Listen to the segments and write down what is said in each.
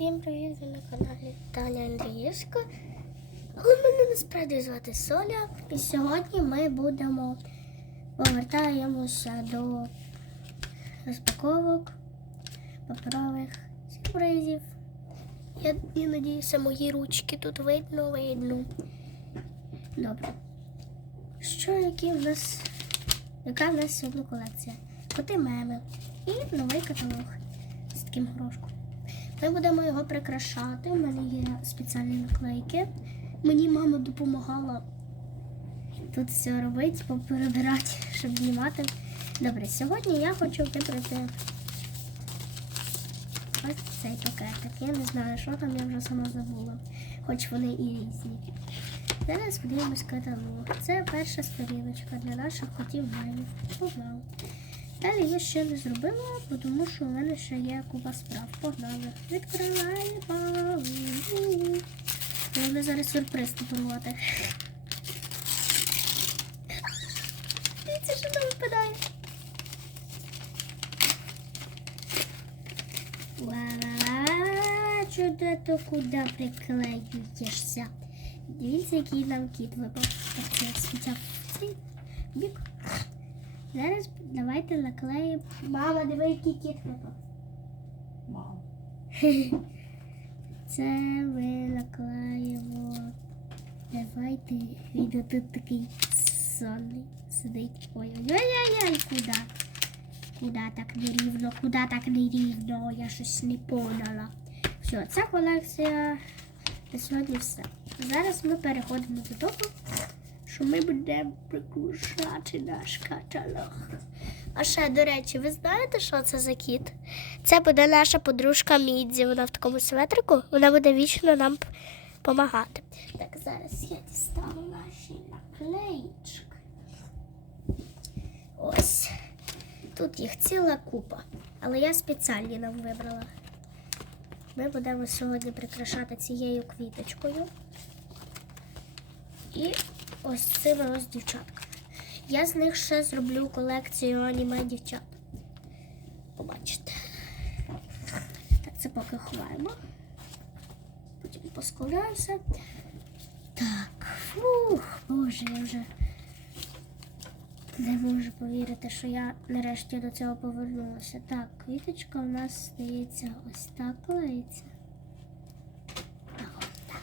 Всім привіт, ви на каналі Таня Андрієвська. Але мене насправді звати Соля. І сьогодні ми будемо повертаємося до розпаковок паперових сюрпризів. Я, надіюся, мої ручки тут видно, видно. Добре. Що, які в нас, яка в нас сьогодні колекція? Коти меми і новий каталог з таким грошком. Ми будемо його прикрашати. У мене є спеціальні наклейки. Мені мама допомагала тут все робити, поперебирати, щоб знімати. Добре, сьогодні я хочу вибрати ось цей пакетик. Я не знаю, що там, я вже сама забула, хоч вони і різні. Зараз подивимось каталог. Це перша сторіночка для наших котів мемів. Погнали. Далі я ще не зробила, тому що у мене ще є купа справ. Погнали. Відкриваємо. Головне зараз сюрприз подарувати. Дивіться, що там випадає. Ла-ла-ла, чудо то куди приклеюєшся? Дивіться, який нам кіт випав. Так, це сміття цей бік. Зараз давайте наклеїмо. Мама, диви, який кіт випав. Мам. Це ми наклеїмо. Давайте він тут такий сонний сидить. Ой-ой-ой, куди? Куди так нерівно? Куди так нерівно? Я щось не поняла. Все, ця колекція на сьогодні все. Зараз ми переходимо до того, що ми будемо прикрашати наш каталог. А ще, до речі, ви знаєте, що це за кіт? Це буде наша подружка Мідзі. Вона в такому светрику, вона буде вічно нам допомагати. Так, зараз я дістану наші наклеїчки. Ось. Тут їх ціла купа. Але я спеціальні нам вибрала. Ми будемо сьогодні прикрашати цією квіточкою. І ось цими ось дівчатками. Я з них ще зроблю колекцію аніме дівчат. Побачите. Так, це поки ховаємо. Потім поскладаємося. Так, фух, боже, я вже не можу повірити, що я нарешті до цього повернулася. Так, квіточка у нас здається ось так клеїться. Ага, так.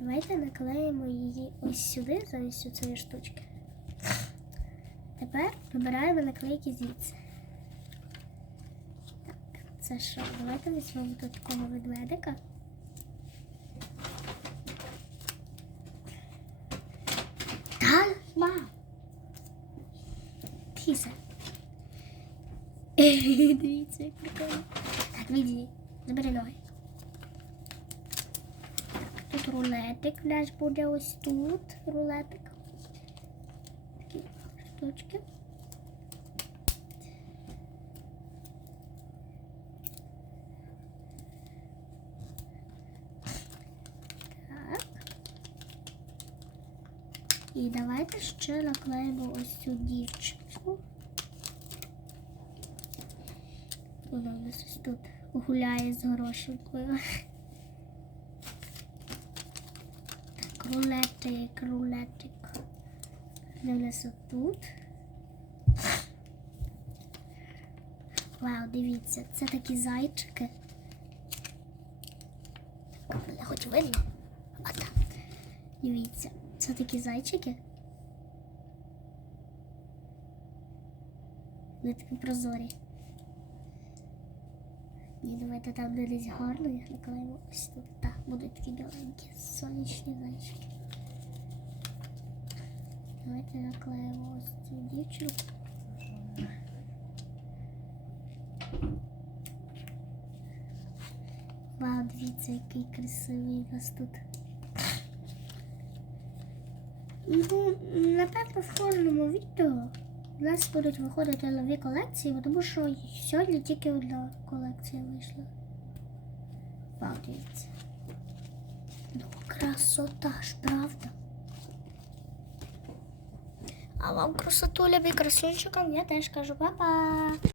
Давайте наклеїмо її ось сюди, замість цієї штучки. Тепер вибираємо наклейки звідси. Так, це що? Давайте візьмемо тут такого ведмедика. Та, мам. Тіса. Дивіться, як прикольно. Так, відійди. Забери ноги. Рулетик нас буде ось тут. Рулетик. Такі штучки. Так. І давайте ще наклеїмо ось цю дівчинку. Вона у нас ось тут гуляє з горошинкою. Так, рулетик, рулетик. Нас тут. Вау, дивіться, це такі зайчики. Так, мене хоч видно. А. Дивіться, це такі зайчики. Вони такі прозорі. Ні, давайте там де десь гарно їх наклеїмо ось тут. Будуть такі біленькі, сонячні зайчики. Давайте наклеїмо ось цю дівчинку. Вау, дивіться, який красивий у нас тут. Ну, напевно, в кожному відео у нас будуть виходити нові колекції, тому що сьогодні тільки одна колекція вийшла. Вау, дивіться. Красота ж, правда? А вам красоту, любі красунчикам, я теж кажу па-па!